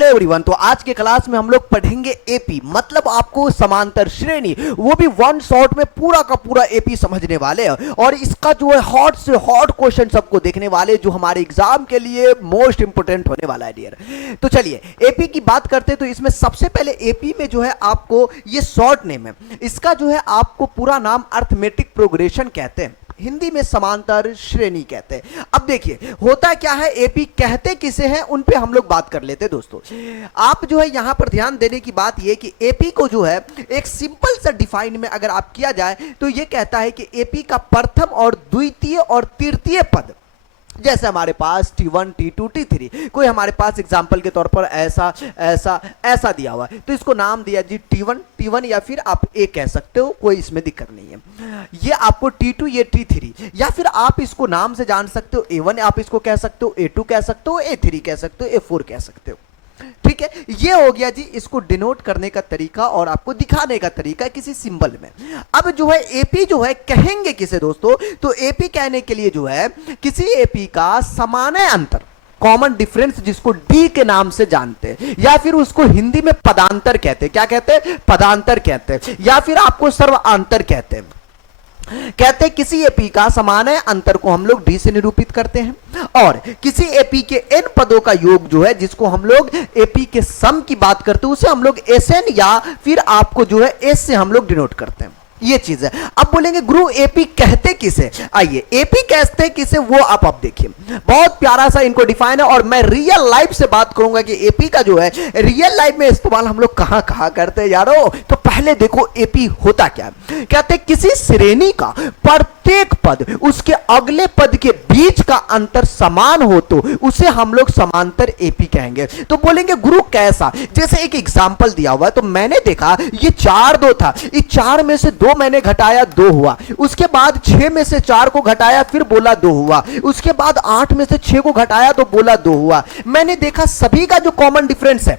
Hello everyone. तो आज के क्लास में हम लोग पढ़ेंगे एपी, मतलब आपको समांतर श्रेणी, वो भी वन शॉट में पूरा का पूरा एपी समझने वाले हैं। और इसका जो है हॉट से हॉट क्वेश्चन सबको देखने वाले, जो हमारे एग्जाम के लिए मोस्ट इंपोर्टेंट होने वाला है डियर। तो चलिए एपी की बात करते हैं। तो इसमें सबसे पहले एपी में जो है आपको ये शॉर्ट नेम है, इसका जो है आपको पूरा नाम अर्थमेटिक प्रोग्रेशन कहते हैं, हिंदी में समांतर श्रेणी कहते हैं। अब देखिए होता क्या है, एपी कहते किसे हैं उन पे हम लोग बात कर लेते हैं दोस्तों। आप जो है यहां पर ध्यान देने की बात ये कि एपी को जो है एक सिंपल सा डिफाइन में अगर आप किया जाए तो ये कहता है कि एपी का प्रथम और द्वितीय और तृतीय पद, जैसे हमारे पास T1 T2 T3, कोई हमारे पास एग्जाम्पल के तौर पर ऐसा ऐसा ऐसा दिया हुआ है तो इसको नाम दिया जी T1 या फिर आप ए कह सकते हो, कोई इसमें दिक्कत नहीं है। ये आपको T2 ये T3, या फिर आप इसको नाम से जान सकते हो A1 आप इसको कह सकते हो, A2 कह सकते हो, A3 कह सकते हो, A4 कह सकते हो। ठीक है, ये हो गया जी इसको डिनोट करने का तरीका और आपको दिखाने का तरीका किसी सिंबल में। अब जो है एपी जो है कहेंगे किसे दोस्तों, तो एपी कहने के लिए जो है किसी एपी का समानय अंतर, कॉमन डिफरेंस, जिसको डी के नाम से जानते हैं, या फिर उसको हिंदी में पदांतर कहते हैं। क्या कहते हैं? पदांतर कहते हैं, या फिर आपको सर्वांतर कहते हैं। कहते हैं किसी एपी का समानय अंतर को हम लोग डी से निरूपित करते हैं, और किसी एपी के एन पदों का योग जो है, जिसको हम लोग एपी के सम की बात करते हैं, उसे हम लोग एस एन या फिर आपको जो है एस से हम लोग डिनोट करते हैं। ये चीज है। अब बोलेंगे गुरु एपी कहते किसे, आइए एपी कहते किसे वो आप देखिए, बहुत प्यारा सा इनको डिफाइन है। और मैं रियल लाइफ से बात करूंगा कि एपी का जो है रियल लाइफ में इस्तेमाल हम लोग कहां कहां करते हैं यारो। तो पहले देखो एपी होता क्या है। कहते हैं किसी श्रेणी का प्रत्येक पद उसके अगले पद के बीच का अंतर समान हो तो उसे हम लोग समांतर एपी कहेंगे। तो बोलेंगे गुरु कैसा, जैसे एक एग्जांपल दिया हुआ है, तो मैंने देखा ये 4 2 था, इस 4 में से 2 मैंने घटाया 2 हुआ, उसके बाद 6 में से 4 को घटाया फिर बोला 2 हुआ, उसके बाद 8 में से 6 को घटाया तो बोला 2 हुआ। मैंने देखा सभी का जो कॉमन डिफरेंस है,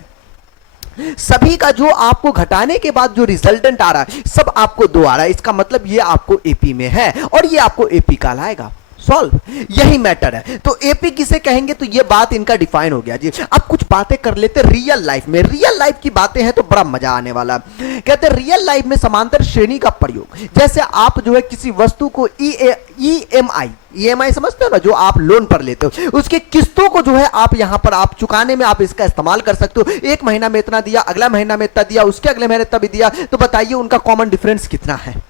सभी का जो आपको घटाने के बाद जो रिजल्टेंट आ रहा है सब आपको 2 आ रहा है। इसका मतलब ये आपको एपी में है और ये आपको एपी कहलाएगा। सॉल्व, यही मैटर है। तो एपी किसे कहेंगे, तो ये बात इनका डिफाइन हो गया जी। अब कुछ बातें कर लेते रियल लाइफ में। रियल लाइफ की बातें हैं तो बड़ा मजा आने वाला। कहते हैं रियल लाइफ में समांतर श्रेणी का प्रयोग, जैसे आप जो है किसी वस्तु को ईएमआई समझते हो ना, जो आप लोन पर लेते हो, उसके किस्तों को जो है आप यहां पर आप चुकाने में आप इसका इस्तेमाल कर सकते हो। एक महीना में इतना दिया, अगला महीना में इतना दिया, उसके अगले महीने तभी दिया, तो बताइए उनका कॉमन डिफरेंस कितना है।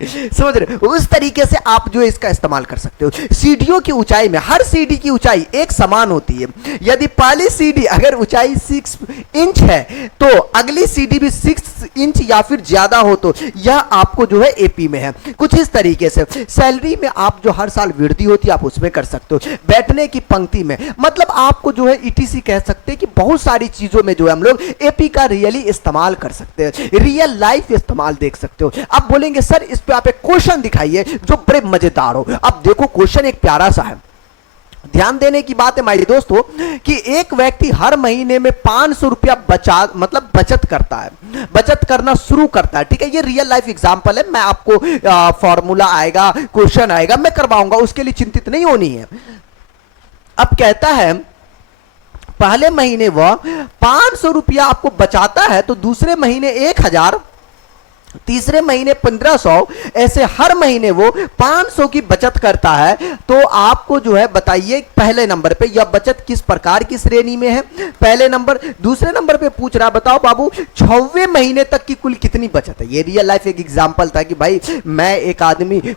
समझ रहे हो? उस तरीके से आप जो है इसका इस्तेमाल कर सकते हो। सीढ़ियों की ऊंचाई में हर सीढ़ी की ऊंचाई एक समान होती है। यदि पहली सीढ़ी अगर ऊंचाई 6 इंच है तो अगली सीढ़ी भी 6 इंच या फिर ज्यादा हो तो यह आपको जो है एपी में है। कुछ इस तरीके से सैलरी में आप जो हर साल वृद्धि होती है आप उसमें कर सकते हो। बैठने की पंक्ति में, मतलब आपको जो है ईटीसी कह सकते हैं कि बहुत सारी चीजों में जो है हम लोग एपी का रियली इस्तेमाल कर सकते हैं, रियल लाइफ इस्तेमाल देख सकते हो। अब बोलेंगे सर इस पे आप एक क्वेश्चन दिखाइए जो बड़े मजेदार हो। अब देखो क्वेश्चन एक प्यारा सा है, ध्यान देने की बात है मेरे दोस्तों कि एक व्यक्ति हर महीने में 500 रुपया बचत करता है, बचत करना शुरू करता है। ठीक है, ये रियल लाइफ एग्जांपल है। मैं आपको फॉर्मूला आएगा, क्वेश्चन आएगा, मैं करवाऊंगा, उसके लिए चिंतित नहीं होनी है। अब कहता है पहले महीने वह 500 रुपया आपको बचाता है, तो दूसरे महीने 1000, तीसरे महीने 1500, ऐसे हर महीने वो 500 की बचत करता है। तो आपको जो है बताइए पहले नंबर पे यह बचत किस प्रकार की श्रेणी में है, पहले नंबर। दूसरे नंबर पे पूछ रहा बताओ बाबू 6वें महीने तक की कुल कितनी बचत है। ये रियल लाइफ एक एग्जांपल था कि भाई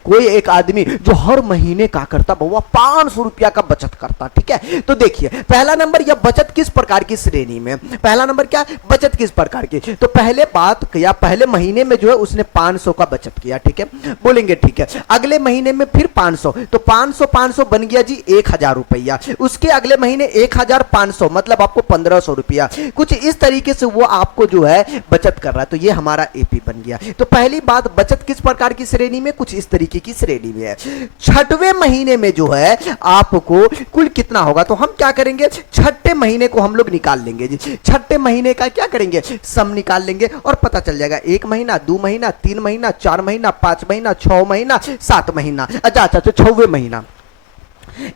कोई एक आदमी जो हर महीने क्या करता, वो 500 रुपया का बचत करता। ठीक है, तो देखिए पहला नंबर यह बचत किस प्रकार की श्रेणी में, पहला नंबर क्या बचत किस प्रकार की, तो पहले बात किया पहले महीने में जो है उसने 500 का बचत किया। ठीक है, बोलेंगे ठीक है, अगले महीने में फिर 500, तो 500 बन गया जी 1000 रुपया। उसके अगले महीने 1500, मतलब आपको 1500 रुपया। कुछ इस तरीके से वो आपको जो है बचत कर रहा है, तो ये हमारा एपी बन गया। तो पहली बात बचत किस प्रकार की श्रेणी में, कुछ इस तरीके की श्रेणी में है। 6वें महीने में जो है आपको कुल कितना होगा, तो हम क्या करेंगे 6ठे महीने को हम लोग निकाल लेंगे जी। 6ठे महीने का क्या करेंगे, सम निकाल लेंगे और पता चल जाएगा 1 महीना 2 महीना 3 महीना 4 महीना 5 महीना 6 महीना 7 महीना। अच्छा 6वें महीना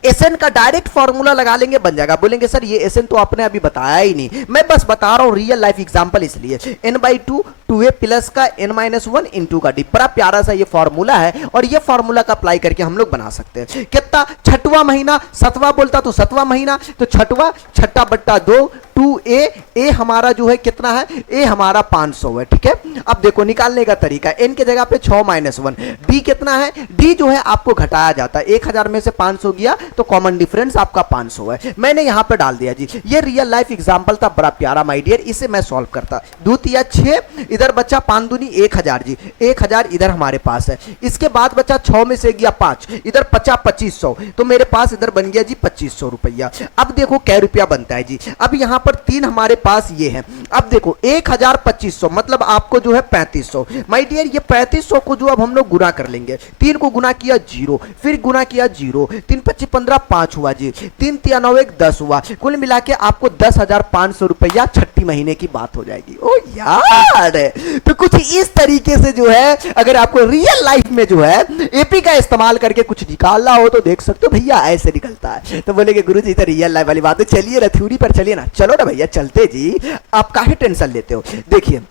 एसएन का डायरेक्ट फॉर्मूला लगा लेंगे, बन जाएगा। बोलेंगे सर ये एसएन तो आपने अभी बताया ही नहीं, मैं बस बता रहा हूं रियल लाइफ एग्जांपल, इसलिए n/2 2a प्लस का n-1 इंटू का डी। बड़ा प्यारा सा ये फॉर्मूला है और ये फॉर्मूला का अप्लाई करके हम लोग बना सकते हैं। कितना, छठवां महीना, सतवां बोलता तो सतवां महीना, तो छठवां, छठा बट्टा 2 2a, ए हमारा जो है कितना है, ए हमारा 500 है, ठीक है। अब देखो निकालने का तरीका, n के जगह पे 6-1, डी कितना है, डी जो है आपको घटाया जाता है, 1000 में से 500 गया तो कॉमन डिफरेंस आपका 500 है, मैंने यहां पे डाल दिया जी। ये रियल लाइफ एग्जांपल था, बड़ा प्यारा माय डियर, इसे मैं सॉल्व करता। 2 तिया 6, इधर बच्चा 5 दूनी 1000 जी, 1000 इधर हमारे पास है। इसके बाद बच्चा 6 में से गया 5, इधर 2500, तो मेरे पास इधर बन गया जी 2500 रुपया। अब देखो क्या रुपया बनता है जी। अब यहां पर 3 हमारे पास ये है। अब देखो 1000 मतलब आपको जो है 3500। माय डियर ये 3500 को जो अब हम लोग गुना कर लेंगे, 3 को गुना किया 0, फिर गुना किया 0, 3 25 15 5 हुआ जी, 3 3 9 1 10 हुआ, कुल मिला के आपको 10,500 रुपया छठी महीने की बात हो जाएगी। ओ यार, तो कुछ इस तरीके से जो है अगर आपको रियल लाइफ में जो है एपी का इस्तेमाल करके कुछ निकालना हो तो देख सकते हो भैया ऐसे निकलता है। तो बोलेगे गुरुजी तो रियल लाइफ वाली बात है, चलिए ना थ्योरी पर चलिए ना, चलो ना भैया चलते जी, आप काहे टेंशन लेते हो। देखिए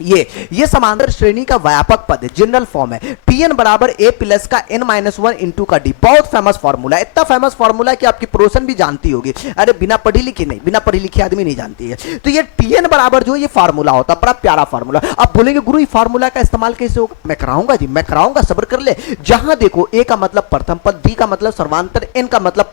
ये समांतर श्रेणी का व्यापक पद है, जनरल फॉर्म है, Tn बराबर a प्लस का n-1 इंटू का d। बहुत फेमस फॉर्मूला, इतना फेमस फॉर्मूला कि आपकी प्रोसन भी जानती होगी, अरे बिना पढ़ी लिखी नहीं, बिना पढ़ी लिखी आदमी नहीं जानती है। तो ये Tn बराबर जो ये फार्मूला होता है, बड़ा प्यारा फार्मूला। अब बोलेंगे गुरु ये फार्मूला का इस्तेमाल कैसे होगा, मैं कराऊंगा जी, मैं कराऊंगा, सब्र कर ले। जहां देखो a का मतलब प्रथम पद, d का मतलब सर्वांतर, n का मतलब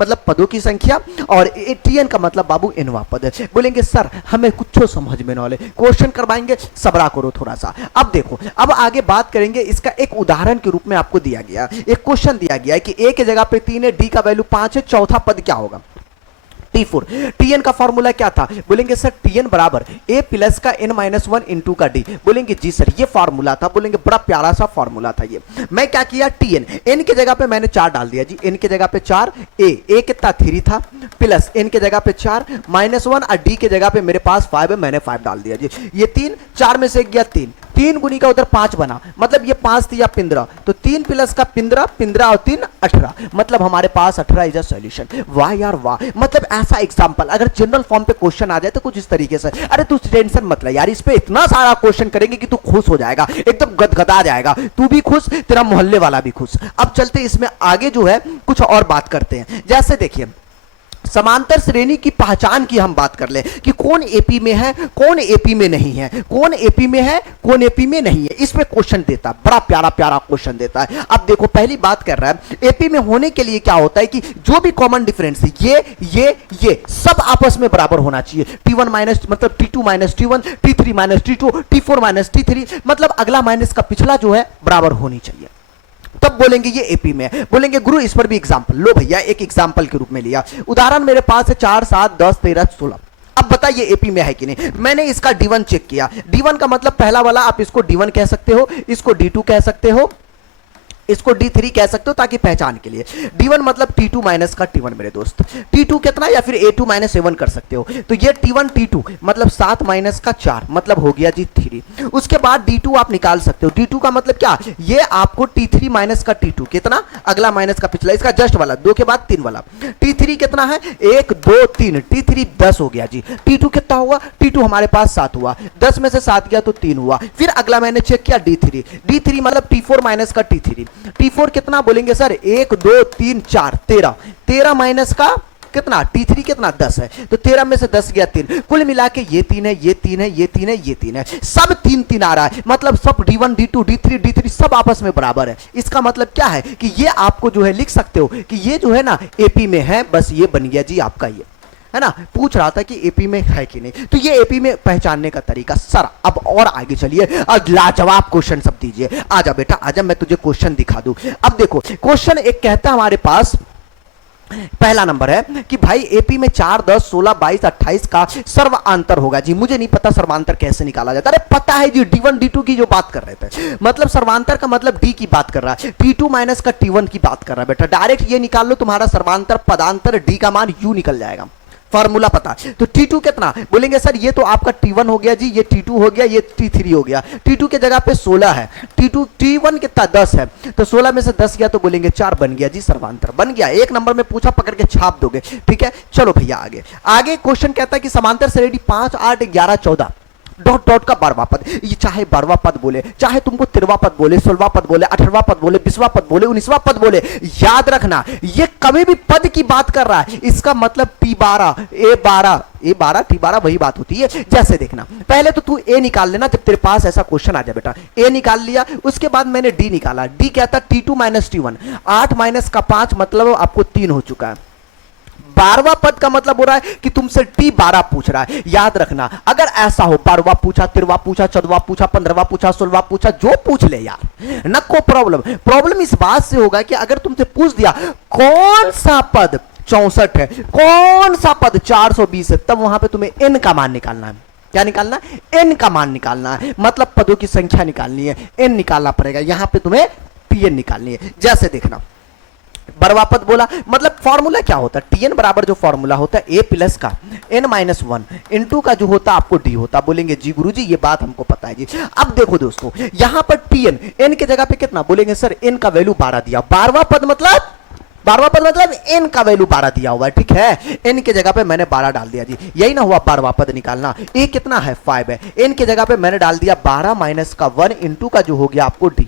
मतलब पदों की संख्या, और Tn का मतलब बाबू nवां पद है। बोलेंगे सर हमें कुछ समझ में ना वाले क्वेश्चन करवाएंगे, सबरा करो थोड़ा सा। अब देखो, अब आगे बात करेंगे, इसका एक उदाहरण के रूप में आपको दिया गया, एक क्वेश्चन दिया गया है कि a के जगह पे 3 है, d का वैल्यू 5 है, चौथा पद क्या होगा, T4। Tn का फॉर्मूला क्या था, बोलेंगे सर Tn बराबर a प्लस का n-1 इंटू का d। बोलेंगे जी सर ये फॉर्मूला था, बोलेंगे बड़ा प्यारा सा फॉर्मूला था ये। मैं क्या किया, Tn n के जगह पे मैंने 4 डाल दिया जी, n के जगह पे 4, a कितना 3 था, प्लस n के जगह पे 4, -1, और d के जगह पे मेरे पास 5 है, मैंने 5 डाल दिया जी। ये 3, 4 में से एक गया 3, 3 गुनी का उधर 5 बना, मतलब ये 5 दिया 15, तो 3 प्लस का 15, 15 और 3 18, मतलब हमारे पास 18 इज अ सॉल्यूशन। वाह यार वाह, मतलब ऐसा एग्जांपल अगर जनरल फॉर्म पे क्वेश्चन आ जाए तो कुछ इस तरीके से, अरे तू टेंशन मत ले यार, इस पे इतना सारा क्वेश्चन करेंगे कि तू खुश हो जाएगा, एकदम गदगदा जाएगा, तू भी खुश, तेरा मोहल्ले वाला भी खुश। अब चलते इसमें आगे जो है कुछ और बात करते हैं। जैसे देखिए समांतर श्रेणी की पहचान की हम बात कर ले कि कौन एपी में है, कौन एपी में नहीं है, कौन एपी में है, कौन एपी में नहीं है, इस पे क्वेश्चन देता है, बड़ा प्यारा प्यारा क्वेश्चन देता है। अब देखो पहली बात कर रहा है, एपी में होने के लिए क्या होता है कि जो भी कॉमन डिफरेंस है ये सब आपस में बराबर होना चाहिए। T1 माइनस मतलब T2 minus T1, T3 minus T2, T4 minus T3, मतलब अगला माइनस का पिछला जो है बराबर होनी चाहिए, तब बोलेंगे ये एपी में है। बोलेंगे गुरु इस पर भी एग्जांपल लो भैया, एक एग्जांपल के रूप में लिया, उदाहरण मेरे पास है 4 7 10 13 16। अब बताइए एपी में है कि नहीं। मैंने इसका D1 चेक किया, D1 का मतलब पहला वाला, आप इसको D1 कह सकते हो, इसको D2 कह सकते हो, इसको D3 कह सकते हो ताकि पहचान के लिए। D1 मतलब T2 माइनस का T1 मेरे दोस्त, T2 कितना, या फिर A2 माइनस 7 कर सकते हो, तो ये T1 T2 मतलब 7 माइनस का 4 मतलब हो गया जी 3। उसके बाद D2 आप निकाल सकते हो, D2 का मतलब क्या, ये आपको T3 माइनस का T2 कितना, अगला माइनस का पिछला, इसका जस्ट वाला 2 के बाद 3 वाला, T3 कितना है 1 2 3, T3 10 हो गया जी। T2 कितना हुआ, T2 हमारे पास 7 हुआ, 10 में से 7 गया तो 3 हुआ, फिर अगला मैंने चेक किया D3 मतलब T4 माइनस का T3, T4 कितना, बोलेंगे सर 1 2 3 4 13, 13 माइनस का कितना T3 कितना 10 है, तो 13 में से 10 गया 3, कुल मिला के ये 3 है, ये 3 है, ये 3 है, ये 3 है, सब 3 3 आ रहा है, मतलब सब D1 D2 D3 सब आपस में बराबर है। इसका मतलब क्या है कि ये आपको जो है लिख सकते हो कि ये जो है ना एपी में है, बस ये बन गया जी आपका, ये है ना। पूछ रहा था कि एपी में है कि नहीं, तो ये एपी में पहचानने का तरीका। सर अब और आगे चलिए, अब लाजवाब क्वेश्चन सब दीजिए, आजा बेटा आजा, मैं तुझे क्वेश्चन दिखा दूं। अब देखो क्वेश्चन एक कहता है हमारे पास, पहला नंबर है कि भाई एपी में 4 10 16 22 28 का सर्वांतर होगा जी। मुझे नहीं पता सर्वांतर कैसे निकाला जाता है, अरे पता है जी, D1 D2 की जो बात कर रहे थे, मतलब सर्वांतर का मतलब D की बात कर रहा है, T2 माइनस का T1 की बात कर रहा है बेटा, डायरेक्ट ये निकाल लो, तुम्हारा सर्वांतर पदांतर D का मान U निकल जाएगा। फार्मूला पता। तो T2 कितना बोलेंगे सर, ये तो आपका T1 हो गया जी, ये T2 हो गया, ये T3 हो गया। T2 के जगह पे 16 है, T1 कितना 10 है, तो 16 में से 10 गया तो बोलेंगे 4 बन गया जी, सर्वांतर बन गया। एक नंबर में पूछा, पकड़ के छाप दोगे, ठीक है। चलो भैया आगे आगे क्वेश्चन कहता है कि समांतर श्रेणी 5, 8, 11, 14 डॉट डॉट का 12वां पद, ये चाहे 12वां पद बोले, चाहे तुमको 13वां पद बोले, 16वां पद बोले, 18वां पद बोले, 20वां पद बोले, 19वां पद बोले, याद रखना ये कभी भी पद की बात कर रहा है, इसका मतलब T12 A12 T12 वही बात होती है। जैसे देखना, पहले तो तू ए निकाल लेना, जब तेरे पास ऐसा क्वेश्चन आ जाए बेटा, ए निकाल लिया, उसके बाद मैंने डी निकाला, डी कहता T2 माइनस T1, 8 माइनस का 5 मतलब आपको 3 हो चुका है। 12वां पद का मतलब हो रहा है कि तुमसे T12 पूछ रहा है। याद रखना, अगर ऐसा हो 12वां पूछा, 13वां पूछा, 14वां पूछा, 15वां पूछा, 16वां पूछा, जो पूछ ले यार, न को प्रॉब्लम इस बात से होगा कि अगर तुमसे पूछ दिया कौन सा पद 64 है, कौन सा पद 420 है, तब वहां पे तुम्हें n का मान निकालना है। क्या निकालना है? n का मान निकालना है, मतलब पदों की संख्या निकालनी है, n निकालना पड़ेगा। यहां पे तुम्हें Tn निकालनी है। जैसे देखना, 12वां पद बोला, मतलब फॉर्मूला क्या होता है, Tn बराबर जो फॉर्मूला होता है a प्लस का n-1 इंटू का जो होता है आपको d होता। बोलेंगे जी गुरुजी ये बात हमको पता है जी। अब देखो दोस्तों, यहां पर Tn n के जगह पे कितना, बोलेंगे सर n का वैल्यू 12 दिया, 12वां पद मतलब n का वैल्यू 12 दिया हुआ है, ठीक है। n के जगह पे मैंने 12 डाल दिया जी, यही ना हुआ 12वां पद निकालना। a कितना है 5 है, n के जगह पे मैंने डाल दिया 12 माइनस का 1 इंटू का जो हो गया आपको d।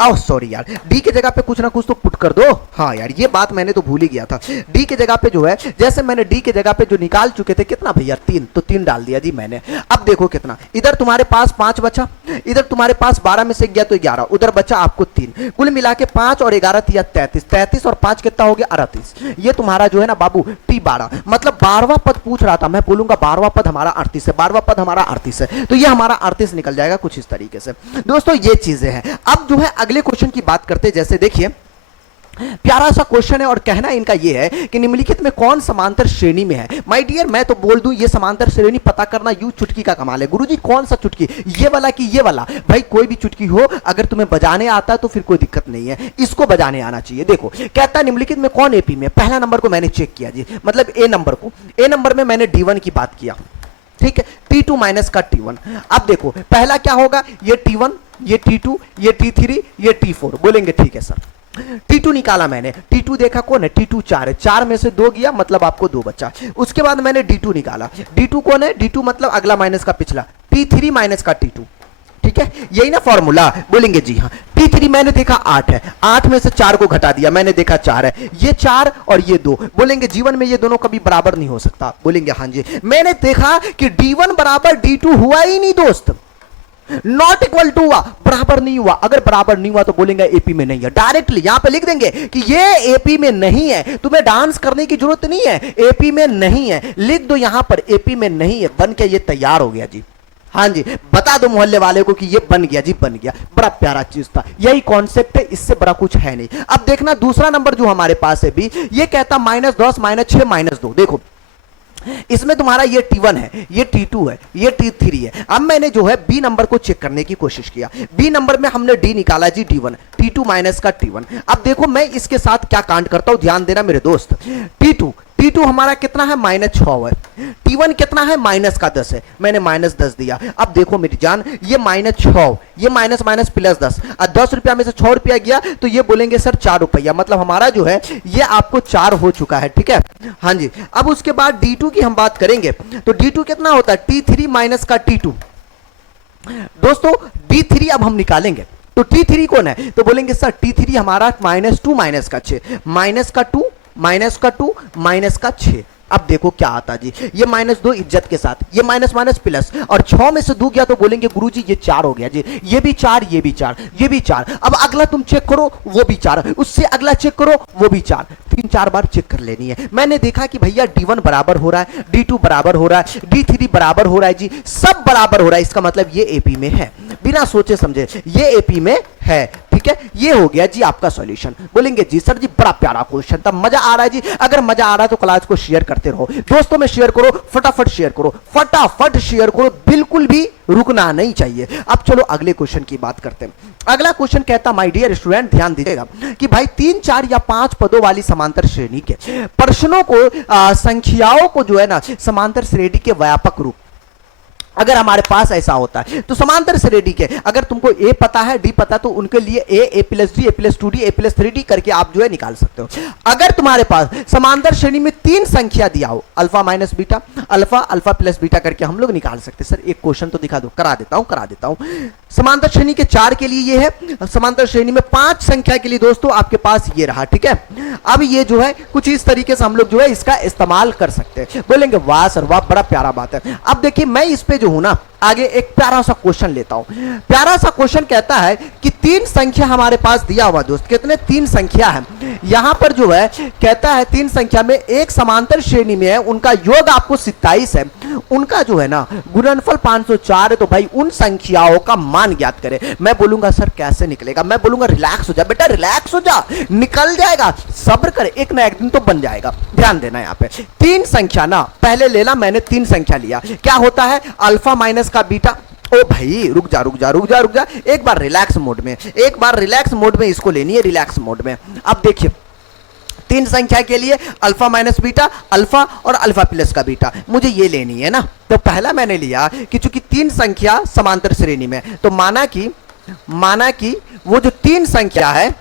आओ सॉरी यार, डी के जगह पे कुछ ना कुछ तो पुट कर दो। हाँ यार ये बात मैंने तो भूल ही गया था। डी के जगह पे जो है, जैसे मैंने डी के जगह पे जो निकाल चुके थे कितना भैया 3, तो 3 डाल दिया जी मैंने। अब देखो कितना, इधर तुम्हारे पास 5 बचा, इधर तुम्हारे पास 12 में से गया तो 11, उधर बचा आपको 3, कुल मिला के 5 और 11 दिया 33, 33 और 5 कितना हो गया 38। ये तुम्हारा जो है ना बाबू T12, मतलब 12वां पद पूछ रहा था, मैं बोलूंगा 12वां पद हमारा 38 है, 12वां पद हमारा 38 है, तो ये हमारा 38 निकल जाएगा कुछ इस तरीके से। दोस्तों ये चीजें हैं। अब जो है अगले क्वेश्चन की बात करते हैं। जैसे देखिए, प्यारा सा क्वेश्चन है और कहना इनका ये है कि निम्नलिखित में कौन समांतर श्रेणी में है। माय डियर, मैं तो बोल दूं ये समांतर श्रेणी पता करना यूं चुटकी का कमाल है। गुरुजी कौन सा चुटकी, ये वाला कि ये वाला? भाई कोई भी चुटकी हो, अगर तुम्हें बजाने आता है तो फिर कोई दिक्कत नहीं है, इसको बजाने आना चाहिए। देखो कहता है निम्नलिखित में कौन एपी में, पहला नंबर को मैंने चेक किया जी, मतलब ए नंबर में मैंने D1 की बात किया, ठीक है, T2 माइनस का T1। अब देखो पहला क्या होगा, ये T1, ये T2, ये T3, ये T4। बोलेंगे ठीक है सर, T2 निकाला मैंने, T2 देखा कौन है, T2 4 है, 4 में से 2 गया मतलब आपको 2 बचा। उसके बाद मैंने D2 निकाला, D2 कौन है, D2 मतलब अगला माइनस का पिछला, T3 माइनस का T2, ठीक है, यही ना फॉर्मूला। बोलेंगे जी हाँ। T3 मैंने देखा 8 है, 8 में से 4 को घटा दिया, मैंने देखा 4 है, ये 4 और ये 2। बोलेंगे जीवन में ये दोनों कभी बराबर नहीं हो सकता। बोलेंगे हाँ जी। मैंने देखा कि D1 बराबर D2 हुआ ही नहीं दोस्त, नॉट इक्वल टू हुआ, बराबर नहीं हुआ। अगर बराबर नहीं हुआ तो बोलेंगे एपी में नहीं है, डायरेक्टली यहां पे लिख देंगे कि ये एपी में नहीं है, तुम्हें डांस करने की जरूरत नहीं है, एपी में नहीं है, लिख दो यहां पर एपी में नहीं है, बन के ये तैयार हो गया जी। हाँ जी, बता दो मोहल्ले वाले को कि ये बन गया जी, बन गया। बड़ा प्यारा चीज था, यही कॉन्सेप्ट है, इससे बड़ा कुछ है नहीं। अब देखना दूसरा नंबर जो हमारे पास है भी, ये कहता -10 -6 -2। देखो इसमें तुम्हारा ये T1 है, ये T2 है, ये T3 है। अब मैंने जो है बी नंबर को चेक करने की कोशिश किया, बी नंबर में हमने डी निकाला जी D1, T2 माइनस का T1। अब देखो मैं इसके साथ क्या कांड करता हूं, ध्यान देना मेरे दोस्त। T2 हमारा कितना है, -6 है, T1 कितना है, -10 है, मैंने -10 दिया। अब देखो मेरी जान, ये -6, ये माइनस माइनस प्लस 10, और 10 रुपया में से 6 रुपया गया तो ये बोलेंगे सर 4 रुपया, मतलब हमारा जो है ये आपको 4 हो चुका है, ठीक है। हाँ जी, अब उसके बाद D2 की हम बात करेंगे तो D2 कितना होता है, T3 माइनस का T2। दोस्तों D3 अब हम निकालेंगे, तो T3 कौन है, तो बोलेंगे सर T3 हमारा -2 माइनस का 6, माइनस का 2 माइनस का 2 माइनस का 6। अब देखो क्या आता जी, ये -2 इज्जत के साथ, ये माइनस माइनस प्लस, और 6 में से 2 गया तो बोलेंगे गुरुजी ये 4 हो गया जी, ये भी 4, ये भी 4, ये भी 4। अब अगला तुम चेक करो, वो भी 4, उससे अगला चेक करो, वो भी 4, 3-4 बार चेक कर लेनी है। मैंने देखा कि भैया D1 बराबर हो रहा है, D2 बराबर हो रहा है, D3 बराबर हो रहा है जी, सब बराबर हो रहा है, इसका मतलब ये एपी में है, बिना सोचे समझे ये एपी में है, ठीक ठीक है, ये हो गया जी आपका सॉल्यूशन। बोलेंगे जी सर जी बड़ा प्यारा क्वेश्चन था, मजा आ रहा है जी। अगर मजा आ रहा है तो क्लास को शेयर करते रहो, दोस्तों में शेयर करो, फटाफट शेयर करो, फटाफट शेयर करो, बिल्कुल भी रुकना नहीं चाहिए। अब चलो अगले क्वेश्चन की बात करते हैं। अगला क्वेश्चन कहता माय डियर स्टूडेंट ध्यान दीजिएगा कि भाई 3, 4 या 5 पदों वाली समांतर श्रेणी के प्रश्नों को संख्याओं को जो है ना समांतर श्रेणी के व्यापक रूप अगर हमारे पास ऐसा होता है तो समांतर श्रेणी के अगर तुमको ए पता है डी पता तो उनके लिए A plus D A plus 2d A plus 3d करके आप जो है निकाल सकते हो। अगर तुम्हारे पास समांतर श्रेणी में 3 संख्या दिया हो alpha minus beta alpha plus beta करके हम लोग निकाल सकते हैं। सर एक क्वेश्चन तो दिखा दो, करा देता हूं। समांतर श्रेणी के 4 के लिए ये है, समांतर श्रेणी में 5 संख्या के लिए दोस्तों आपके पास ये रहा, ठीक है। अब ये जो है कुछ इस तरीके से हम लोग जो है इसका इस्तेमाल कर सकते हैं। बोलेंगे वाह सर वाह बड़ा प्यारा बात है। अब देखिए मैं इस पे जो हूं ना आगे एक प्यारा सा क्वेश्चन लेता हूं। प्यारा सा क्वेश्चन कहता है कि 3 संख्या हमारे पास दिया हुआ दोस्त, कितने 3 संख्या है यहां पर जो है कहता है 3 संख्या में एक समांतर श्रेणी में है, उनका योग आपको 27 है, उनका जो है ना गुणनफल 504 है। तो भाई उन संख्याओं का मान ज्ञात करें। मैं बोलूंगा सर कैसे निकलेगा, मैं बोलूंगा रिलैक्स हो जा बेटा, रिलैक्स हो जा, निकल जाएगा, सब्र कर, एक ना एक दिन तो बन जाएगा। ध्यान देना यहां पे 3 संख्या ना पहले लेना, मैंने 3 संख्या लिया, क्या होता है अल्फा माइनस का बीटा। ओ भाई रुक जा, एक बार रिलैक्स मोड में इसको लेनी है, रिलैक्स मोड में। अब देखिए 3 संख्या के लिए अल्फा माइनस बीटा अल्फा और अल्फा प्लस का बीटा मुझे ये लेनी है ना। तो पहला मैंने लिया कि चूंकि 3 संख्या समांतर श्रेणी में, तो माना कि वो जो 3 संख्या है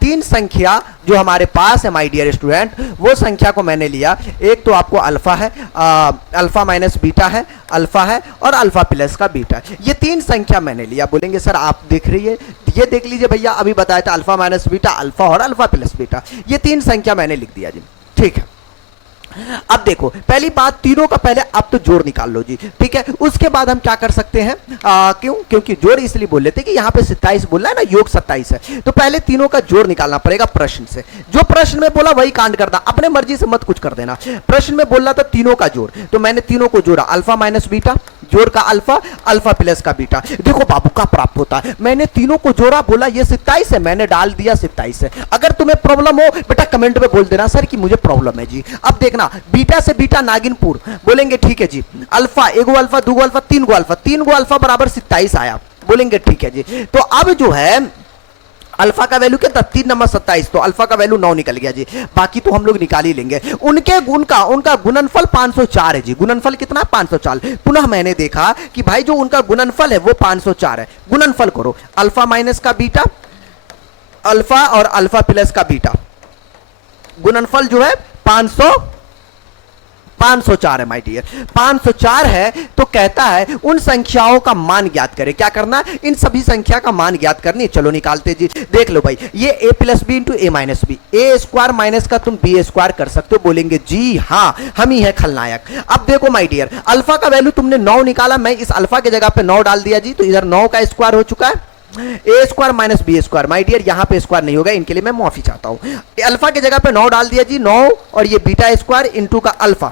3 संख्या जो हमारे पास है माय डियर स्टूडेंट, वो संख्या को मैंने लिया। एक तो आपको अल्फा है, अल्फा माइनस बीटा है, अल्फा है और अल्फा प्लस का बीटा, ये 3 संख्या मैंने लिया। बोलेंगे सर आप देख रही है, ये देख लीजिए भैया, अभी बताया था अल्फा माइनस बीटा अल्फा और अल्फा प्लस बीटा, ये 3 संख्या मैंने लिख दिया जी, ठीक है। अब देखो पहली बात, तीनों का पहले अब तो जोड़ निकाल लो जी, ठीक है। उसके बाद हम क्या कर सकते हैं, क्योंकि जोड़ इसलिए बोल लेते हैं कि यहां पे 27 बोला है ना, योग 27 है, तो पहले तीनों का जोड़ निकालना पड़ेगा प्रश्न से। जो प्रश्न में बोला वही कांड करना, अपने मर्जी से मत कुछ कर देना। प्रश्न में बोला था तीनों का जोड़, तो मैंने तीनों को जोड़ा, अल्फा माइनस बीटा जोड़ का अल्फा, अल्फा प्लस का बीटा। देखो बाबू का प्राप्त होता है, मैंने तीनों को जोड़ा, बोला ये 27 है, मैंने डाल दिया 27 है। अगर तुम्हें प्रॉब्लम हो बेटा कमेंट में बोल देना सर कि मुझे प्रॉब्लम है जी। अब देखना बीटा से बीटा नागिनपुर, बोलेंगे ठीक है जी, अल्फा एगो अल्फा दूगो अल्फा तीन गो अल्फा बराबर 27 आया, बोलेंगे ठीक है जी। तो अब जो है अल्फा का वैल्यू कितना 3 नंबर 27, तो अल्फा का वैल्यू 9 निकल गया जी, बाकी तो हम लोग निकाल ही लेंगे। उनका गुणनफल 504 है जी, गुणनफल कितना 504। पुनः मैंने देखा कि भाई जो उनका गुणनफल है वो 504 है, गुणनफल करो अल्फा माइनस का बीटा अल्फा और अल्फा प्लस का बीटा, गुणनफल जो है 504 है माय डियर, 504 है। तो कहता है उन संख्याओं का मान ज्ञात करें, क्या करना है इन सभी संख्या का मान ज्ञात करनी। चलो निकालते जी, देख लो भाई ये a plus B into A minus B, A square minus का तुम बी स्क्वायर कर सकते हो, बोलेंगे जी हाँ हम ही है खलनायक। अब देखो माय डियर अल्फा का वैल्यू तुमने 9 निकाला, मैं इस अल्फा के जगह पे 9 डाल दिया जी, तो इधर 9 का स्क्वायर हो चुका है, A square minus B square. My dear यहां पे स्क्वायर नहीं होगा, इनके लिए मैं माफी चाहता हूं। अल्फा की जगह पे 9 डाल दिया जी, 9 और ये बीटा स्क्वायर इनटू का अल्फा,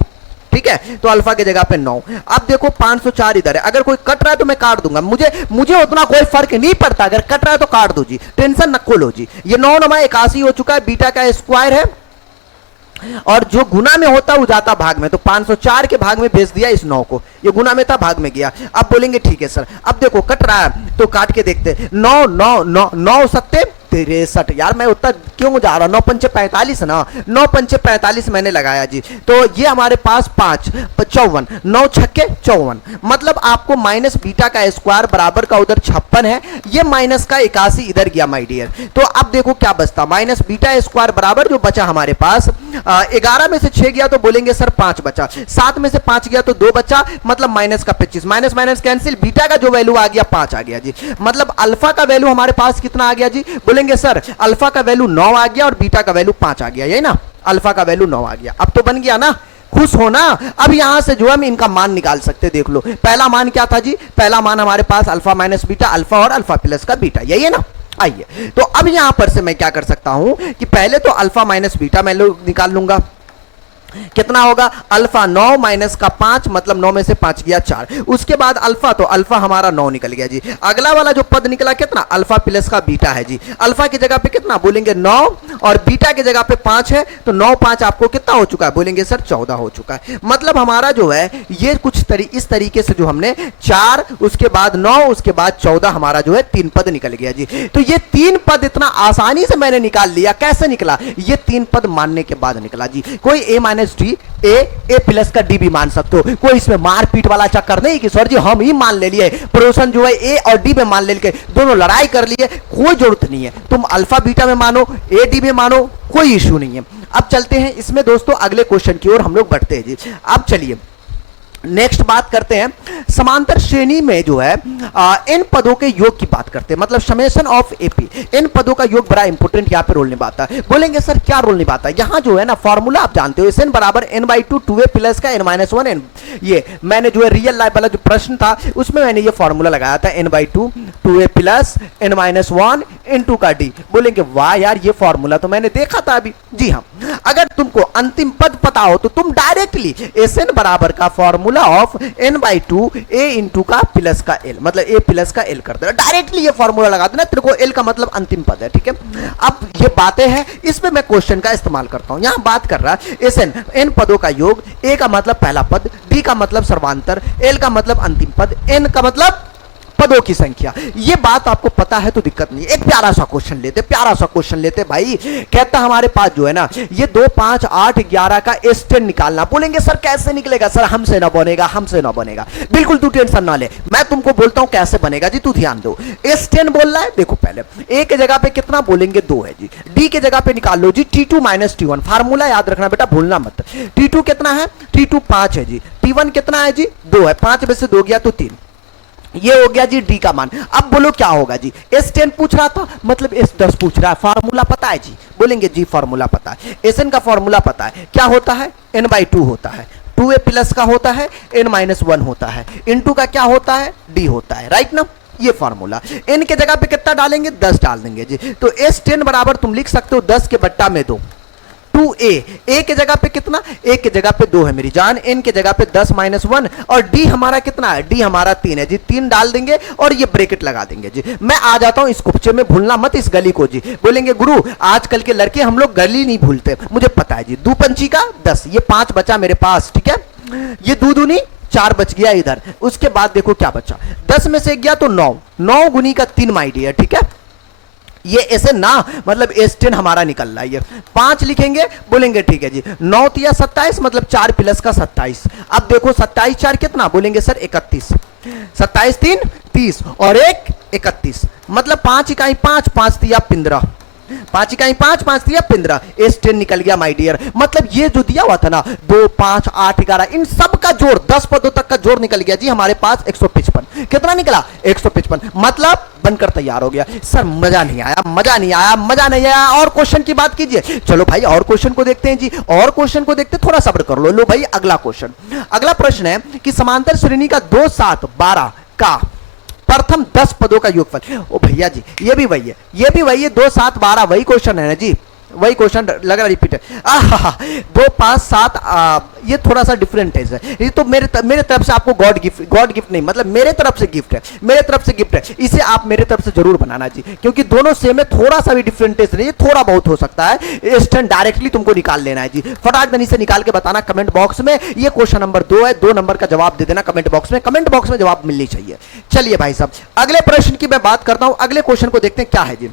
ठीक है, तो अल्फा की जगह पे 9। अब देखो 504 इधर है, अगर कोई कट रहा है तो मैं काट दूंगा, मुझे उतना कोई फर्क नहीं पड़ता, अगर कट रहा है तो काट दो जी, टेंशन न खोलो जी। ये 9 नमा 81 हो चुका है, बीटा का स्क्वायर है और जो गुना में होता वो जाता भाग में, तो 504 के भाग में भेज दिया इस 9 को, ये गुना में था भाग में गया। अब बोलेंगे ठीक है सर, अब देखो कट रहा है तो काट के देखते, 9 9 9 9 सत्ते 63, यार मैं उतना क्यों जा रहा, 9 पंचे 45 ना, 9 पंचे 45 मैंने लगाया जी, तो ये हमारे पास 5 54, 9 छक्के 54, मतलब आपको माइनस बीटा का स्क्वायर बराबर का उधर 56 है, ये माइनस का 81 इधर गया माय डियर। तो अब देखो क्या बचता, माइनस बीटा स्क्वायर बराबर जो बचा हमारे पास 11 में से 6 गया तो बोलेंगे सर 5 बचा, 7 में से 5 गया तो 2 बचा, मतलब माइनस का 25, माइनस माइनस कैंसिल, बीटा का जो वैल्यू आ गया 5 आ गया जी, मतलब अल्फा का वैल्यू हमारे पास कितना आ गया जी, बोलेंगे सर अल्फा का वैल्यू 9 आ गया और बीटा का वैल्यू 5 आ गया, यही ना, अल्फा का वैल्यू 9 आ गया। अब तो बन गया ना, खुश हो ना। अब यहां से जो हम इनका मान निकाल सकते, देख लो पहला मान क्या था जी, पहला मान हमारे पास अल्फा माइनस बीटा अल्फा और अल्फा प्लस का बीटा, यही है ना। आइए तो अब यहां पर से मैं क्या कर सकता हूं कि पहले तो अल्फा माइनस बीटा मैं निकाल लूंगा, कितना होगा अल्फा 9 माइनस का 5 मतलब 9 में से 5 गया 4। उसके बाद अल्फा, तो अल्फा हमारा 9 निकल गया जी। अगला वाला जो पद निकला कितना अल्फा प्लस का बीटा है जी। अल्फा की जगह पे कितना बोलेंगे 9 और बीटा की जगह पे 5 है, तो 9 5 आपको कितना हो चुका है बोलेंगे सर 14 हो चुका है। मतलब हमारा जो है ये कुछ इस तरीके से जो हमने 4 उसके बाद 9 उसके बाद 14 हमारा जो है 3 पद निकल गया जी। तो ये 3 पद इतना आसानी से मैंने निकाल लिया। कैसे निकला ये 3 पद मानने के बाद निकला जी। कोई a minus D A plus का डी भी मान सकते हो, कोई इसमें मारपीट वाला चक्कर नहीं कि सर जी हम ही मान ले लिए, प्रोसन जो है ए और डी में मान ले लिए, दोनों लड़ाई कर लिए, कोई जरूरत नहीं है। तुम अल्फा बीटा में मानो, ए डी में मानो, कोई इशू नहीं है। अब चलते हैं इसमें दोस्तों अगले क्वेश्चन की ओर हम लोग बढ़ते हैं जी। अब चलिए नेक्स्ट बात करते हैं समांतर श्रेणी में जो है इन पदों के योग की बात करते हैं, मतलब समेशन ऑफ एपी। इन पदों का योग बड़ा इंपॉर्टेंट यहाँ पे रोल निभाता है। बोलेंगे सर क्या रोल निभाता है, यहाँ जो है ना फॉर्मूला आप जानते हो एन बराबर N by two 2a plus का n-1 n। ये मैंने जो है रियल लाइफ वाला जो प्रश्न था उसमें मैंने ये फॉर्मूला लगाया था n by two 2a plus n-1 into का डी। बोलेंगे वाह यार ये फॉर्मूला तो मैंने देखा था अभी। जी हाँ, अगर तुमको अंतिम पद पता हो तो तुम डायरेक्टली एन बराबर का formula of n by two A into का प्लस का एल, मतलब ए प्लस का एल कर देना, डायरेक्टली ये फॉर्मूला लगा देना। तेरे को एल का मतलब अंतिम पद है, ठीक है। अब ये बातें हैं, इसमें मैं क्वेश्चन का इस्तेमाल करता हूं। यहां बात कर रहा है एस एन इन पदों का योग, ए का मतलब पहला पद, डी का मतलब सर्वांतर, एल का मतलब अंतिम पद, एन का मतलब पदों की संख्या। ये बात आपको पता है तो दिक्कत नहीं। एक प्यारा सा क्वेश्चन लेते भाई। कहता हमारे पास जो है ना ये 2 5 8 11 का S10 निकालना। बोलेंगे सर कैसे निकलेगा, सर हमसे ना बनेगा। बिल्कुल तू टेंशन ना ले, मैं तुमको बोलता हूं कैसे बनेगा जी, तू ध्यान दो। S10 बोल रहा है, देखो पहले ए के जगह पे कितना बोलेंगे 2 है जी, डी के जगह पे निकाल लो जी T2 माइनस T1। फार्मूला याद रखना बेटा, भूलना मत। T2 कितना है, T2 5 है जी, T1 कितना है जी 2 है, 5 में से 2 गया तो 3, ये हो गया जी डी का मान। अब बोलो क्या होगा जी, S10 पूछ रहा था मतलब S10 पूछ रहा है। फार्मूला पता है जी, बोलेंगे जी फार्मूला पता है, Sn का फार्मूला पता है, क्या होता है n बाई टू होता है, 2a प्लस का होता है n-1 होता है, इंटू का क्या होता है d होता है, राइट ना। ये फार्मूला n के जगह पे कितना डालेंगे 10 डाल देंगे जी। तो S10 बराबर तुम लिख सकते हो 10 के बट्टा में 2 2a, a के जगह पे कितना, a के जगह पे 2 है मेरी जान, n के जगह पे 10 माइनस 1 और d हमारा कितना है, d हमारा 3 है जी। 3 डाल देंगे और ये ब्रैकेट लगा देंगे जी। मैं आ जाता हूं इस कुपचे में, भूलना मत इस गली को जी। बोलेंगे गुरु आजकल के लड़के हम लोग गली नहीं भूलते, मुझे पता है जी। 2 पंची का 10, ये 5 बचा मेरे पास, ठीक है। ये 2 दूनी 4 बच गया इधर। उसके बाद देखो क्या बचा, 10 में से गया तो 9 गुनी का 3 माई डियर, ठीक है। ये ऐसे ना मतलब S10 हमारा निकल रहा है, ये 5 लिखेंगे, बोलेंगे ठीक है जी। 9 तिया 27 मतलब 4 प्लस का 27। अब देखो 27 4 कितना, बोलेंगे सर 31, 27 3 30 और 1 31, मतलब 5 इकाई 5 5 तिया 15, 5 इकाई 5 5 दिया 15, S10 निकल गया माय डियर। मतलब ये जो दिया हुआ था ना 2 5 8 11 इन सब का जोड़ 10 पदों तक का जोड़ निकल गया जी हमारे पास 155। कितना निकला 155, मतलब बनकर तैयार हो गया। सर मजा नहीं आया। और क्वेश्चन की बात कीजिए। चलो भाई और क्वेश्चन को देखते हैं जी, और क्वेश्चन को देखते, थोड़ा सब्र कर लो। लो भाई अगला क्वेश्चन, अगला प्रश्न है कि समांतर श्रेणी का 2 7 12 का प्रथम 10 पदों का योगफल। ओ भैया जी ये भी वही है 2 7 12 वही क्वेश्चन है ना जी, वही क्वेश्चन लग रहा रिपीट है। 2 5 7 ये थोड़ा सा डिफरेंट है। ये तो मेरे तरफ से आपको गॉड गिफ्ट नहीं, मतलब मेरे तरफ से गिफ्ट है। इसे आप मेरे तरफ से जरूर बनाना जी, क्योंकि दोनों सेम है, थोड़ा सा भी डिफरेंटेज नहीं, थोड़ा बहुत हो सकता है। S10 डायरेक्टली तुमको निकाल लेना है जी, फटाक दनी से निकाल के बताना कमेंट बॉक्स में। ये क्वेश्चन नंबर 2 है, 2 नंबर का जवाब दे देना कमेंट बॉक्स में जवाब मिलनी चाहिए। चलिए भाई साहब अगले प्रश्न की मैं बात करता हूं, अगले क्वेश्चन को देखते हैं क्या है जी।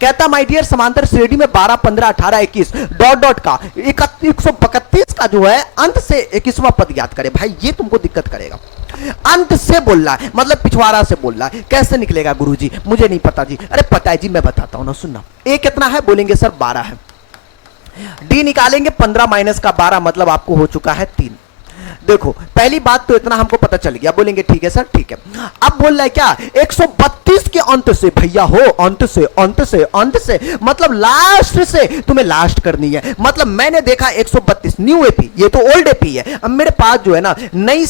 कहता माय डियर समांतर श्रेणी में 12 15 18 21 डॉट का 132 का जो है अंत से 21वां पद ज्ञात करे। भाई ये तुमको दिक्कत करेगा, अंत से बोल रहा है मतलब पिछवाड़ा से बोल रहा है। कैसे निकलेगा गुरुजी, मुझे नहीं पता जी। अरे पता है जी, मैं बताता हूं ना, सुनना। ए कितना है, बोलेंगे सर 12 है। डी निकालेंगे 15 माइनस का 12 मतलब आपको हो चुका है 3। देखो पहली बात तो इतना हमको पता चल गया, बोलेंगे ठीक है सर ठीक है। अब बोल रहा है क्या 132 के अंत से भैया हो, अंत से अंत से अंत से मतलब लास्ट से तुम्हें लास्ट करनी है। मतलब मैंने देखा 132 न्यू एपी, ये तो ओल्ड एपी है। अब मेरे पास जो है ना नई